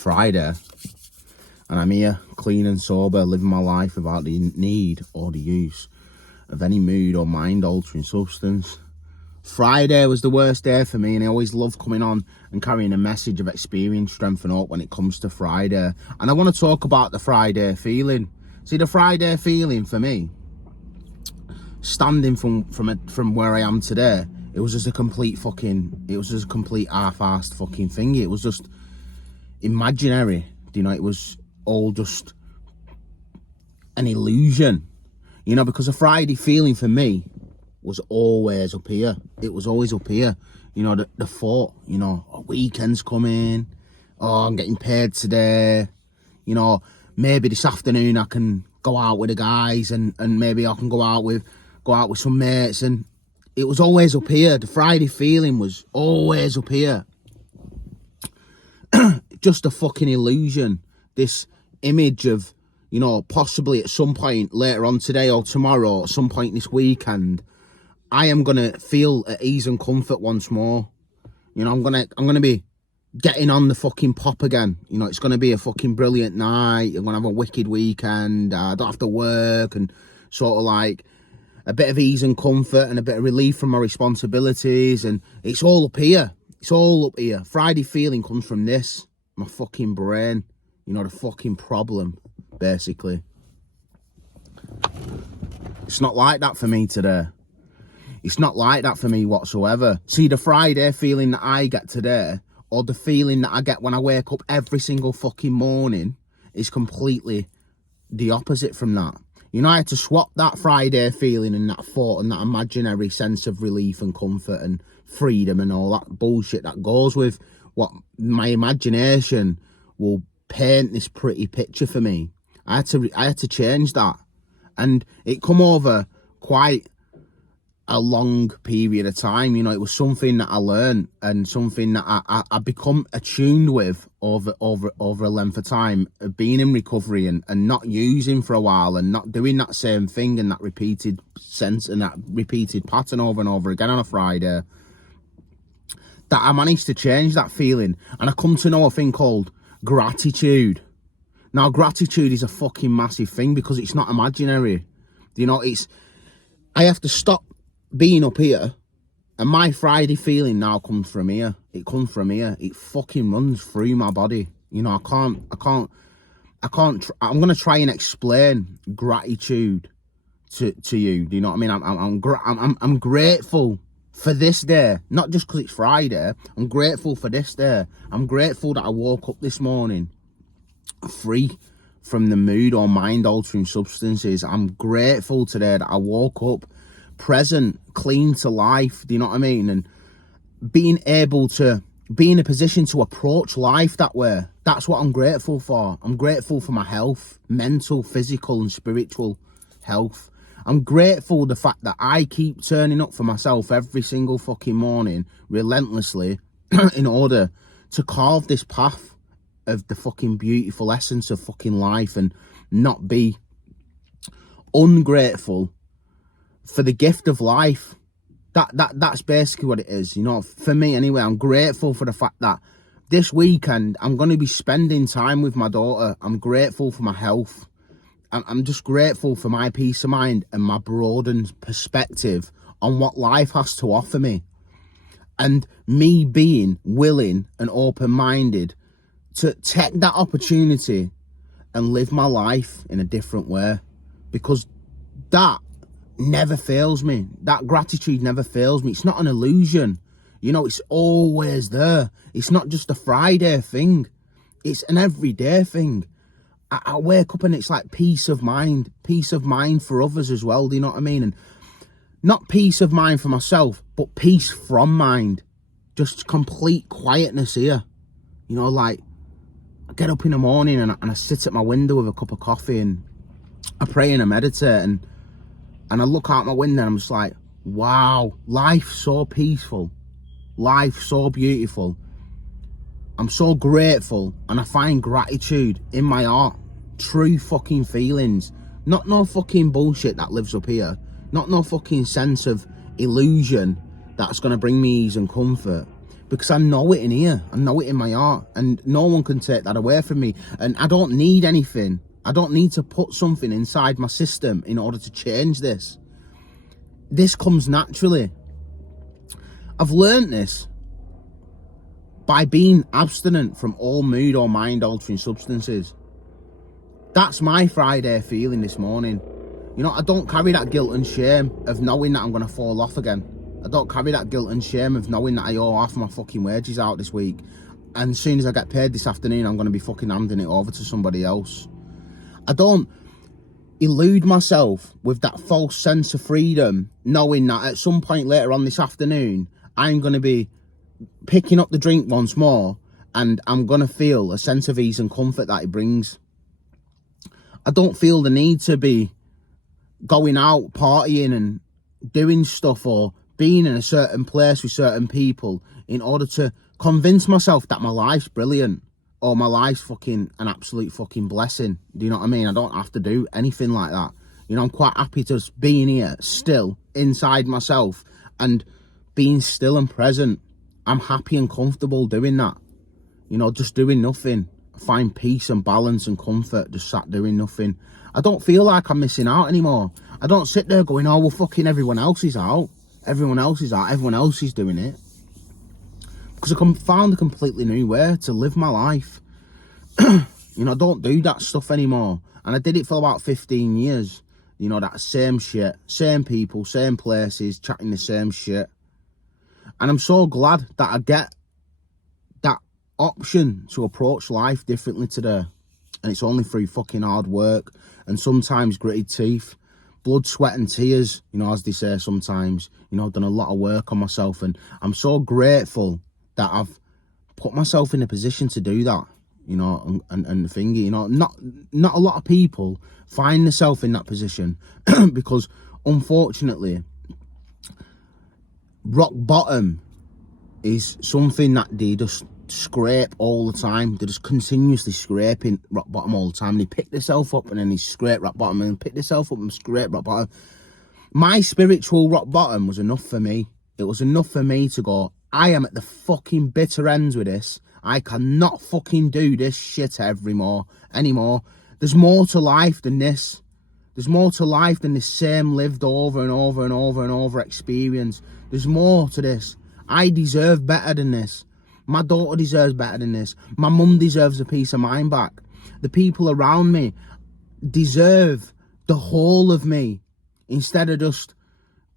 Friday, and I'm here, clean and sober, living my life without the need or the use of any mood or mind-altering substance. Friday was the worst day for me, and I always love coming on and carrying a message of experience, strength and hope when it comes to Friday. And I want to talk about the Friday feeling. See, the Friday feeling for me, standing from where I am today, it was just a complete half-assed fucking thing. It was just imaginary, it was all just an illusion, because a Friday feeling for me was always up here. It was always up here, the thought, a weekend's coming, I'm getting paid today, maybe this afternoon I can go out with the guys and maybe I can go out with some mates, and it was always up here. The Friday feeling was always up here. Just a fucking illusion. This image of, possibly at some point later on today or tomorrow, at some point this weekend, I am gonna feel at ease and comfort once more. I'm gonna be getting on the fucking pop again. It's gonna be a fucking brilliant night. I'm gonna have a wicked weekend. I don't have to work, and sort of like a bit of ease and comfort and a bit of relief from my responsibilities, and it's all up here. It's all up here. Friday feeling comes from this. My fucking brain, the fucking problem, basically. It's not like that for me today. It's not like that for me whatsoever. See, the Friday feeling that I get today, or the feeling that I get when I wake up every single fucking morning, is completely the opposite from that. I had to swap that Friday feeling and that thought and that imaginary sense of relief and comfort and freedom and all that bullshit that goes with what my imagination will paint this pretty picture for me. I had to change that, and it come over quite a long period of time. It was something that I learned and something that I become attuned with over a length of time of being in recovery and not using for a while and not doing that same thing and that repeated sense and that repeated pattern over and over again on a Friday, that I managed to change that feeling, and I come to know a thing called gratitude. Now, gratitude is a fucking massive thing because it's not imaginary. I have to stop being up here, and my Friday feeling now comes from here. It comes from here. It fucking runs through my body. I'm going to try and explain gratitude to you. Do you know what I mean? I'm grateful for this day, not just because it's Friday. I'm grateful for this day. I'm grateful that I woke up this morning free from the mood or mind altering substances. I'm grateful today that I woke up present, clean to life. Do you know what I mean? And being able to be in a position to approach life that way, that's what I'm grateful for. I'm grateful for my health, mental, physical and spiritual health. I'm grateful the fact that I keep turning up for myself every single fucking morning relentlessly in order to carve this path of the fucking beautiful essence of fucking life and not be ungrateful for the gift of life. That's basically what it is, for me anyway. I'm grateful for the fact that this weekend I'm going to be spending time with my daughter. I'm grateful for my health. I'm just grateful for my peace of mind and my broadened perspective on what life has to offer me, and me being willing and open-minded to take that opportunity and live my life in a different way, because that never fails me. That gratitude never fails me. It's not an illusion. It's always there. It's not just a Friday thing. It's an everyday thing. I wake up and it's like peace of mind for others as well. Do you know what I mean? And not peace of mind for myself, but peace from mind. Just complete quietness here. Like I get up in the morning and I sit at my window with a cup of coffee and I pray and I meditate and I look out my window and I'm just like, wow, life's so peaceful. Life's so beautiful. I'm so grateful, and I find gratitude in my heart. True fucking feelings. Not no fucking bullshit that lives up here. Not no fucking sense of illusion that's going to bring me ease and comfort. because I know it in here. I know it in my heart, and no one can take that away from me. And I don't need anything. I don't need to put something inside my system in order to change this. This comes naturally. I've learned this by being abstinent from all mood or mind altering substances. That's my Friday feeling this morning. You know, I don't carry that guilt and shame of knowing that I'm going to fall off again. I don't carry that guilt and shame of knowing that I owe half my fucking wages out this week. And as soon as I get paid this afternoon, I'm going to be fucking handing it over to somebody else. I don't elude myself with that false sense of freedom, knowing that at some point later on this afternoon, I'm going to be picking up the drink once more, and I'm going to feel a sense of ease and comfort that it brings. I don't feel the need to be going out partying and doing stuff or being in a certain place with certain people in order to convince myself that my life's brilliant or my life's fucking an absolute fucking blessing. Do you know what I mean? I don't have to do anything like that. You know, I'm quite happy to just being here still inside myself and being still and present. I'm happy and comfortable doing that. You know, just doing nothing. I find peace and balance and comfort just sat doing nothing. I don't feel like I'm missing out anymore. I don't sit there going, oh, well, fucking everyone else is out. Everyone else is out. Everyone else is doing it. Because I found a completely new way to live my life. You know, I don't do that stuff anymore. And I did it for about 15 years. You know, that same shit. Same people, same places, chatting the same shit. And I'm so glad that I get that option to approach life differently today. And it's only through fucking hard work and sometimes gritted teeth. Blood, sweat and tears, you know, as they say sometimes. You know, I've done a lot of work on myself, and I'm so grateful that I've put myself in a position to do that, you know, and thingy, you know, not a lot of people find themselves in that position because unfortunately, rock bottom is something that they just scrape all the time. They're just continuously scraping rock bottom all the time. They pick themselves up and then they scrape rock bottom and pick themselves up and scrape rock bottom. My spiritual rock bottom was enough for me. It was enough for me to go, I am at the fucking bitter ends with this. I cannot fucking do this shit anymore. There's more to life than this. There's more to life than this same lived over and over and over and over experience. There's more to this. I deserve better than this. My daughter deserves better than this. My mum deserves a peace of mind back. The people around me deserve the whole of me instead of just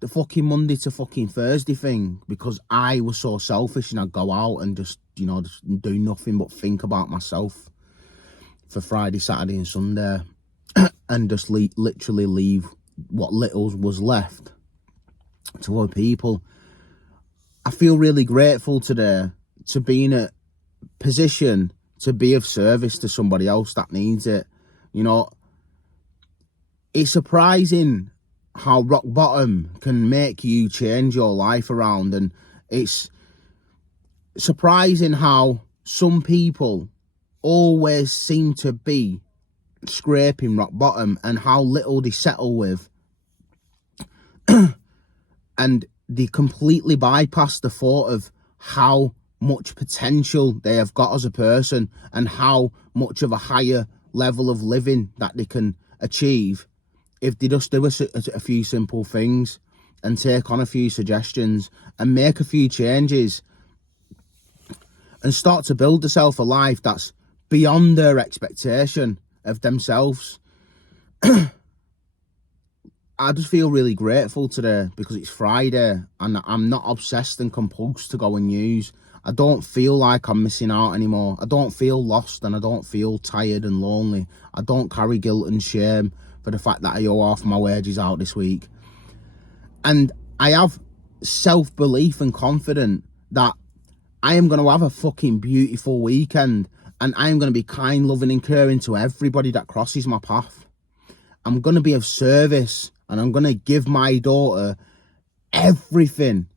the fucking Monday to fucking Thursday thing, because I was so selfish and I'd go out and just, you know, just do nothing but think about myself for Friday, Saturday and Sunday and just literally leave what little was left to other people. I feel really grateful today to be in a position to be of service to somebody else that needs it. You know, it's surprising how rock bottom can make you change your life around, and it's surprising how some people always seem to be scraping rock bottom and how little they settle with. And they completely bypass the thought of how much potential they have got as a person and how much of a higher level of living that they can achieve if they just do a few simple things and take on a few suggestions and make a few changes and start to build themselves a life that's beyond their expectation of themselves. I just feel really grateful today because it's Friday and I'm not obsessed and compulsed to go and use. I don't feel like I'm missing out anymore. I don't feel lost and I don't feel tired and lonely. I don't carry guilt and shame for the fact that I owe half my wages out this week. And I have self-belief and confidence that I am going to have a fucking beautiful weekend and I am going to be kind, loving and caring to everybody that crosses my path. I'm going to be of service and I'm going to give my daughter everything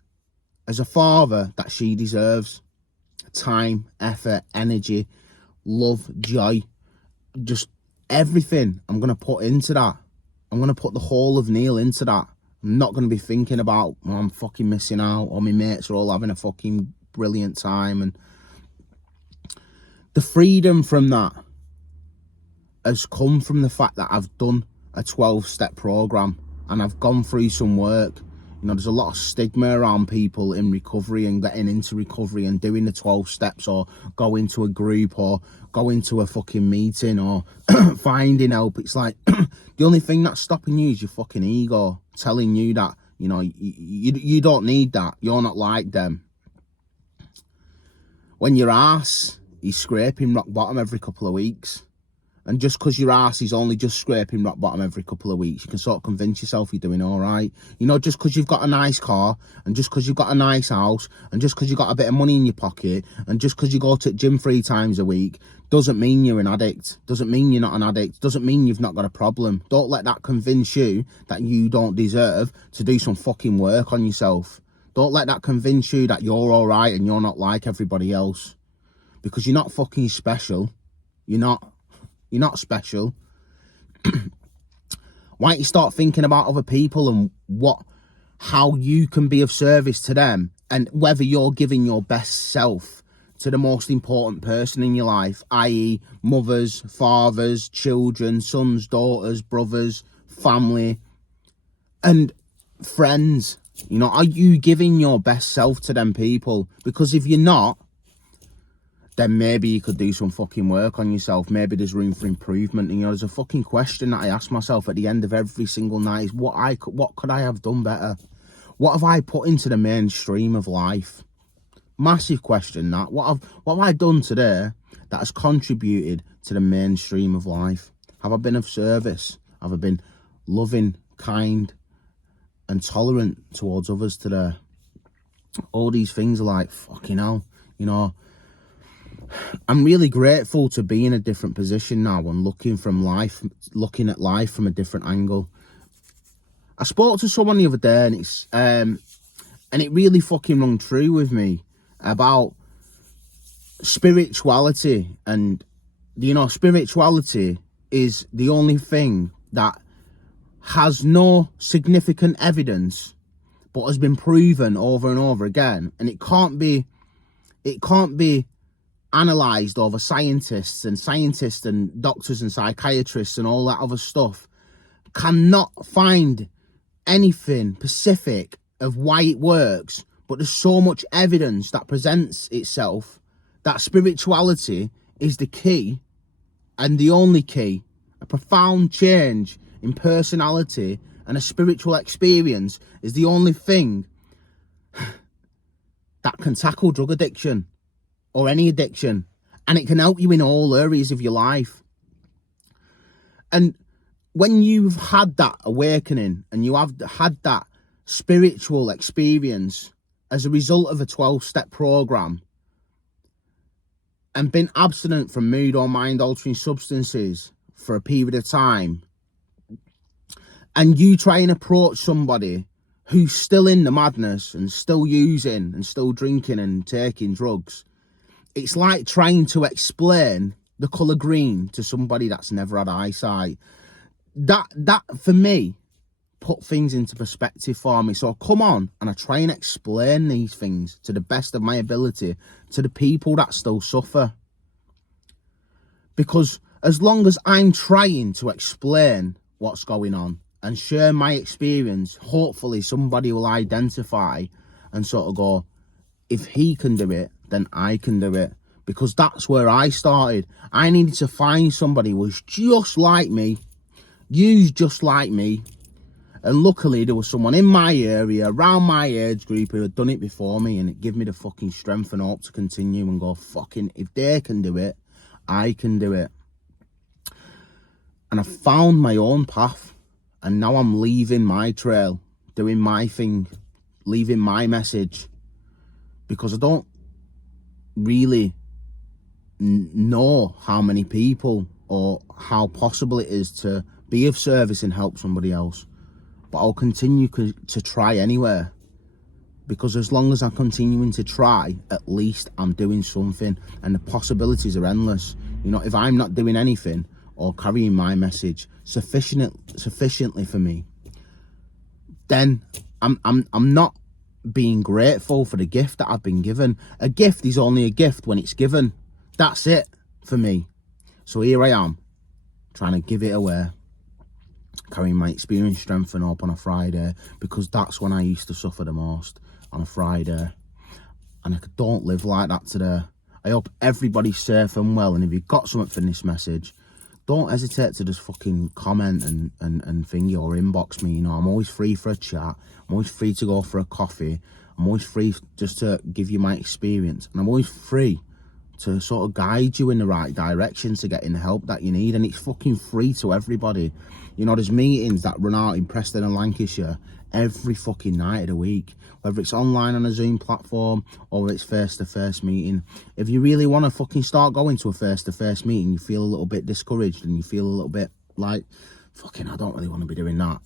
as a father that she deserves. Time, effort, energy, love, joy, just everything I'm going to put into that. I'm going to put the whole of Neil into that. I'm not going to be thinking about, oh, I'm fucking missing out or my mates are all having a fucking brilliant time. And the freedom from that has come from the fact that I've done a 12-step program and I've gone through some work. You know, there's a lot of stigma around people in recovery and getting into recovery and doing the 12 steps, or go into a group, or go into a fucking meeting, or finding help. It's like the only thing that's stopping you is your fucking ego telling you that, you know, you don't need that. You're not like them. When your ass is scraping rock bottom every couple of weeks, and just because your ass is only just scraping rock bottom every couple of weeks, you can sort of convince yourself you're doing all right. You know, just because you've got a nice car, and just because you've got a nice house, and just because you've got a bit of money in your pocket, and just because you go to the gym 3 times a week, doesn't mean you're an addict. Doesn't mean you're not an addict. Doesn't mean you've not got a problem. Don't let that convince you that you don't deserve to do some fucking work on yourself. Don't let that convince you that you're all right and you're not like everybody else. Because you're not fucking special. You're not. You're not special. Why don't you start thinking about other people and how you can be of service to them, and whether you're giving your best self to the most important person in your life, i.e. mothers, fathers, children, sons, daughters, brothers, family, and friends. You know, are you giving your best self to them people? Because if you're not, then maybe you could do some fucking work on yourself. Maybe there's room for improvement. And, you know, there's a fucking question that I ask myself at the end of every single night is, what could I have done better? What have I put into the mainstream of life? Massive question, that. What have I done today that has contributed to the mainstream of life? Have I been of service? Have I been loving, kind, and tolerant towards others today? All these things are like, fucking hell, you know. I'm really grateful to be in a different position now and looking at life from a different angle. I spoke to someone the other day, and it really fucking rung true with me about spirituality. And, you know, spirituality is the only thing that has no significant evidence but has been proven over and over again, and it can't be analysed over scientists and doctors and psychiatrists and all that other stuff cannot find anything specific of why it works. But there's so much evidence that presents itself that spirituality is the key, and the only key. A profound change in personality and a spiritual experience is the only thing that can tackle drug addiction or any addiction, and it can help you in all areas of your life. And when you've had that awakening and you have had that spiritual experience as a result of a 12-step program and been abstinent from mood or mind-altering substances for a period of time, and you try and approach somebody who's still in the madness and still using and still drinking and taking drugs, it's like trying to explain the colour green to somebody that's never had eyesight. That for me put things into perspective for me. So I come on and I try and explain these things to the best of my ability to the people that still suffer. Because as long as I'm trying to explain what's going on and share my experience, hopefully somebody will identify and sort of go, if he can do it, then I can do it. Because that's where I started. I needed to find somebody who was just like me, used just like me. And luckily there was someone in my area, around my age group, who had done it before me, and it gave me the fucking strength and hope to continue and go, fucking, if they can do it, I can do it. And I found my own path, and now I'm leaving my trail, doing my thing, leaving my message, because I don't really know how many people or how possible it is to be of service and help somebody else. But I'll continue to try anyway, because as long as I'm continuing to try, at least I'm doing something, and the possibilities are endless. You know, if I'm not doing anything or carrying my message sufficiently for me, then I'm not being grateful for the gift that I've been given. A gift is only a gift when it's given. That's it for me. So here I am, trying to give it away, carrying my experience, strength and hope on a Friday, because that's when I used to suffer the most, on a Friday. And I don't live like that today. I hope everybody's safe and well, and if you've got something from this message, don't hesitate to just fucking comment and thingy or inbox me. You know, I'm always free for a chat. I'm always free to go for a coffee. I'm always free just to give you my experience. And I'm always free to sort of guide you in the right direction to getting the help that you need. And it's fucking free to everybody. You know, there's meetings that run out in Preston and Lancashire every fucking night of the week, whether it's online on a Zoom platform or it's face-to-face meeting. If you really want to fucking start going to a face-to-face meeting, you feel a little bit discouraged and you feel a little bit like, fucking, I don't really want to be doing that,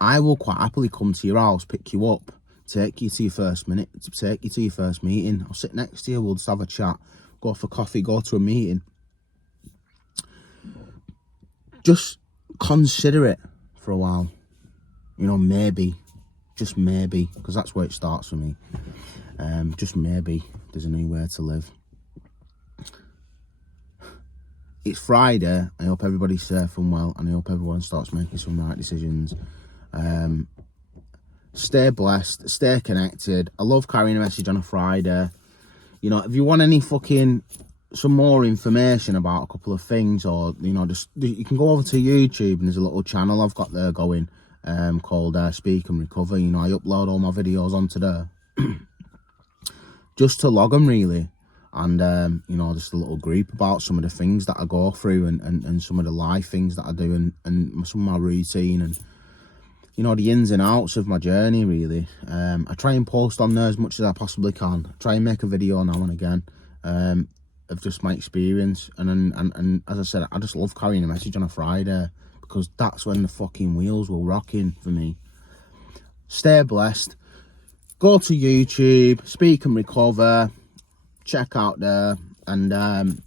I will quite happily come to your house, pick you up, take you to your first meeting. I'll sit next to you, we'll just have a chat, go for coffee, go to a meeting. Just consider it for a while. You know, maybe, just maybe, because that's where it starts for me. Just maybe there's a new way to live. It's Friday. I hope everybody's safe and well, and I hope everyone starts making some right decisions. Stay blessed, stay connected. I love carrying a message on a Friday. You know, if you want any fucking some more information about a couple of things, or you know, just you can go over to YouTube and there's a little channel I've got there going called Speak and Recover. You know, I upload all my videos onto there just to log them really, and you know, just a little group about some of the things that I go through and some of the life things that I do and some of my routine and, you know, the ins and outs of my journey really. I try and post on there as much as I possibly can. I try and make a video now and again of just my experience, and as I said, I just love carrying a message on a Friday, because that's when the fucking wheels were rocking for me. Stay blessed. Go to YouTube, Speak and Recover, check out there, and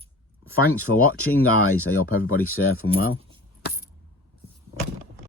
thanks for watching, guys. I hope everybody's safe and well.